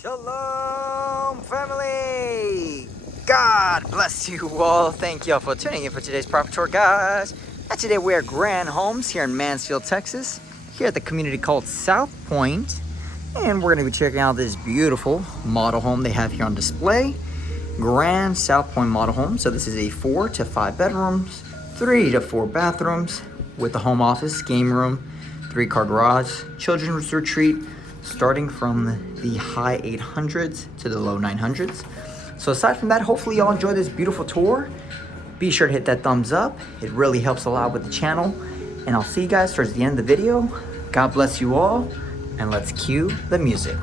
Shalom, family! God bless you all. Thank you all for tuning in for today's Prophet Tour, guys. And today we're at Grand Homes here in Mansfield, Texas, here at the community called South Point. And we're going to be checking out this beautiful model home they have here on display. Grand South Point model home. So this is a 4 to 5 bedrooms, 3 to 4 bathrooms with a home office, game room, 3-car garage, children's retreat, starting from the high 800s to the low 900s. So aside from that, hopefully y'all enjoy this beautiful tour. Be sure to hit that thumbs up. It really helps a lot with the channel. And I'll see you guys towards the end of the video. God bless you all. And let's cue the music.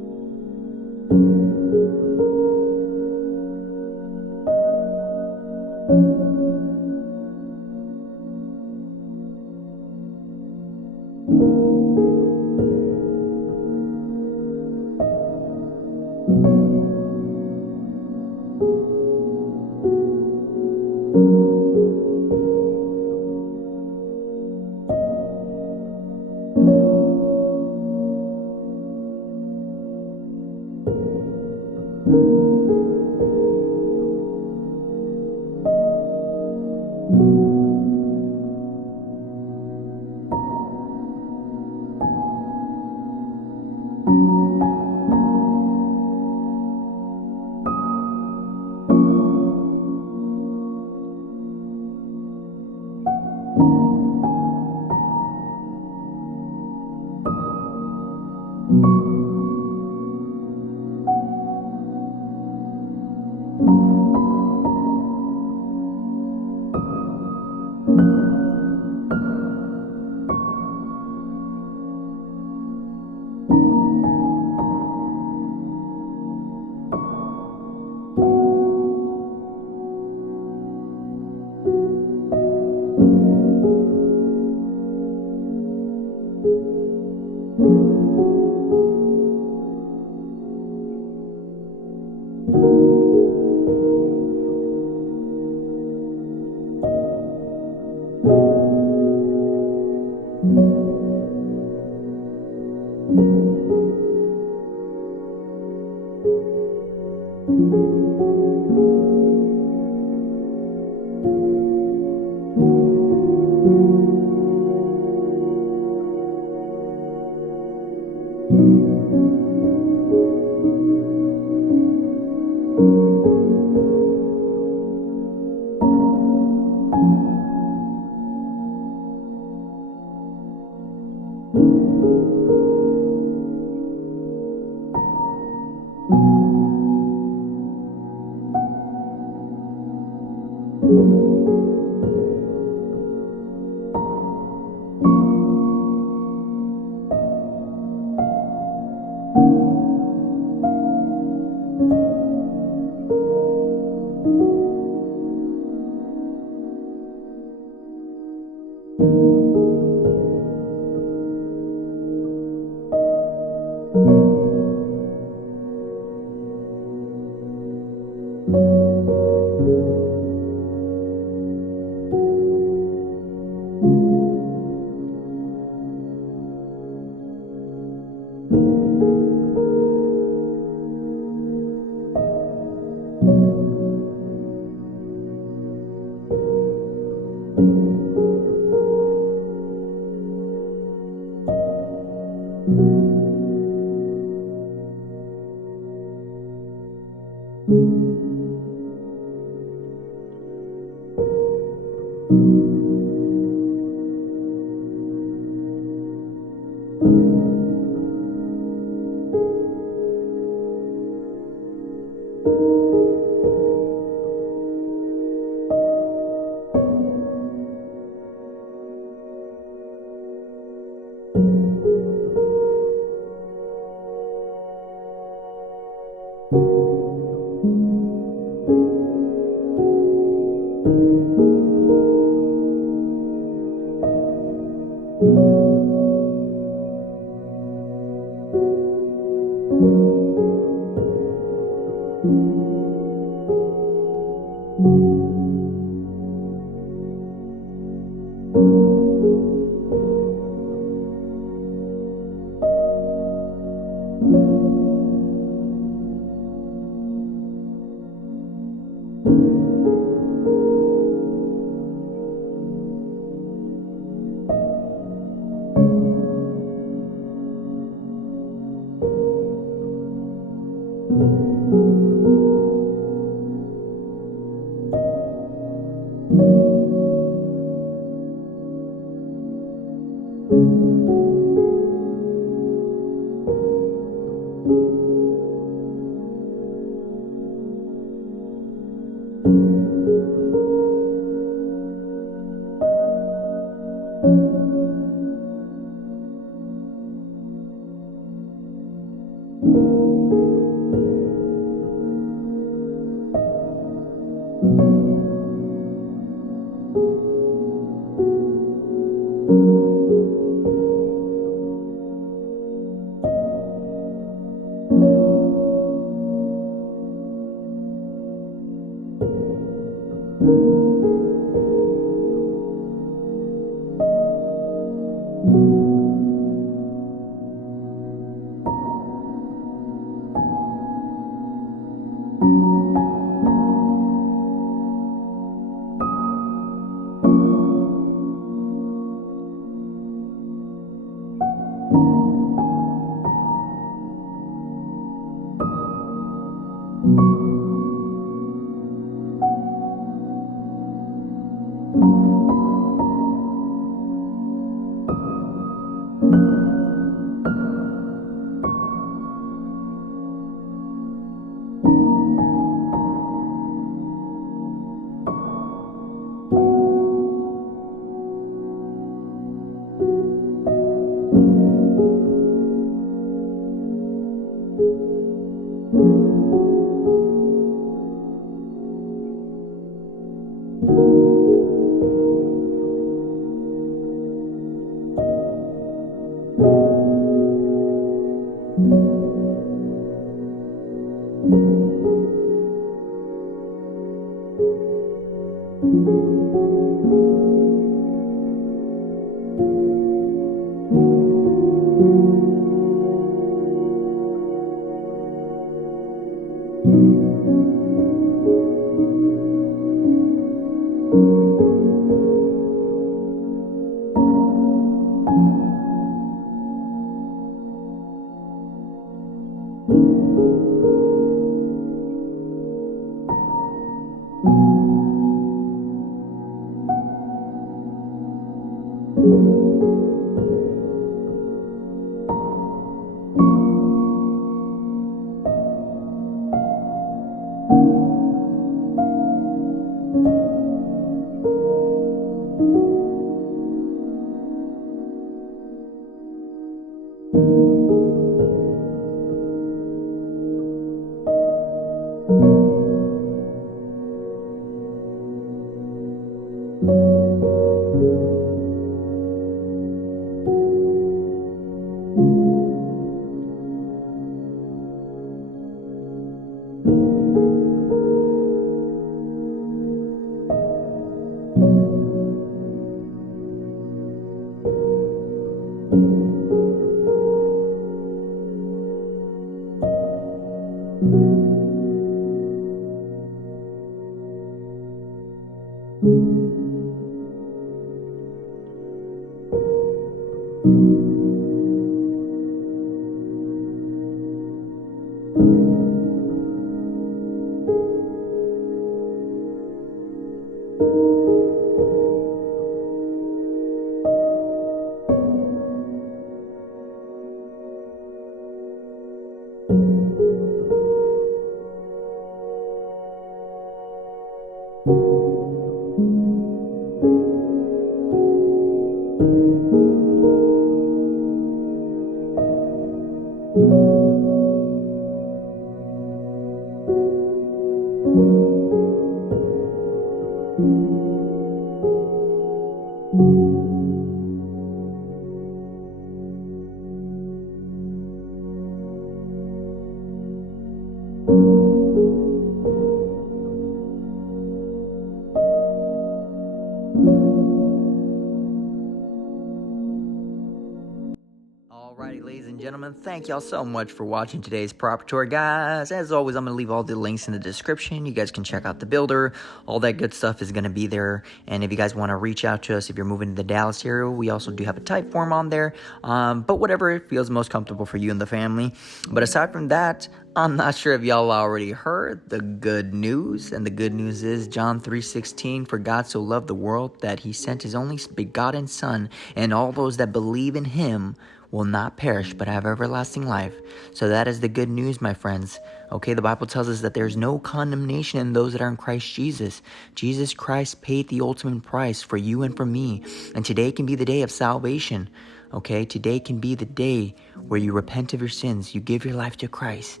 Alrighty, ladies and gentlemen, thank y'all so much for watching today's prop tour, guys. As always, I'm going to leave all the links in the description. You guys can check out the builder. All that good stuff is going to be there. And if you guys want to reach out to us, if you're moving to the Dallas area, we also do have a type form on there. But whatever feels most comfortable for you and the family. But aside from that, I'm not sure if y'all already heard the good news. And the good news is John 3:16, for God so loved the world that he sent his only begotten Son, and all those that believe in him will not perish but have everlasting life. So that is the good news, my friends. Okay, the Bible tells us that there's no condemnation in those that are in Christ Jesus. Jesus Christ paid the ultimate price for you and for me. And today can be the day of salvation. Okay, today can be the day where you repent of your sins, you give your life to Christ,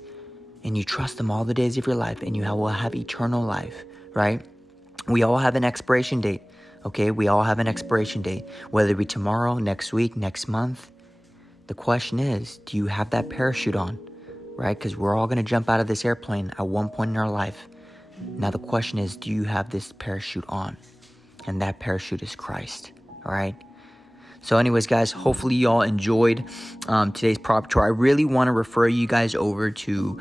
and you trust him all the days of your life, and you will have eternal life, right? We all have an expiration date, okay? We all have an expiration date, whether it be tomorrow, next week, next month. The question is, do you have that parachute on, right? Because we're all going to jump out of this airplane at one point in our life. Now the question is, do you have this parachute on? And that parachute is Christ, all right? So anyways, guys, hopefully you all enjoyed today's prop tour. I really want to refer you guys over to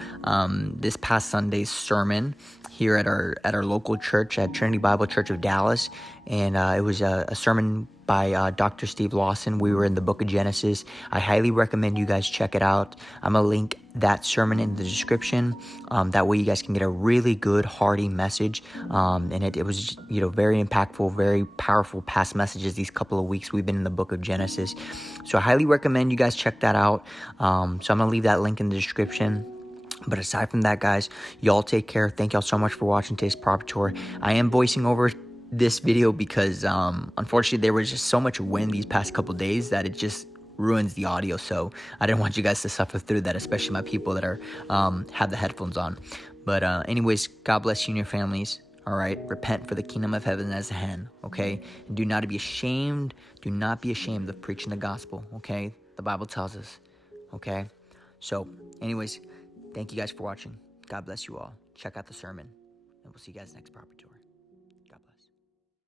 this past Sunday's sermon here at our local church at Trinity Bible Church of Dallas. And it was a sermon by Dr. Steve Lawson. We were in the book of Genesis. I highly recommend you guys check it out. I'm going to link that sermon in the description. That way you guys can get a really good, hearty message. And it was, very impactful, very powerful past messages these couple of weeks we've been in the book of Genesis. So I highly recommend you guys check that out. So I'm going to leave that link in the description. But aside from that, guys, y'all take care. Thank y'all so much for watching today's prop tour. I am voicing over this video because unfortunately there was just so much wind these past couple days that it just ruins the audio. So I didn't want you guys to suffer through that, especially my people that are have the headphones on. But anyways, God bless you and your families. All right, repent, for the kingdom of heaven is at hand. Okay, and do not be ashamed. Do not be ashamed of preaching the gospel. Okay, the Bible tells us. Okay, so anyways, thank you guys for watching. God bless you all. Check out the sermon, and we'll see you guys next proper tour.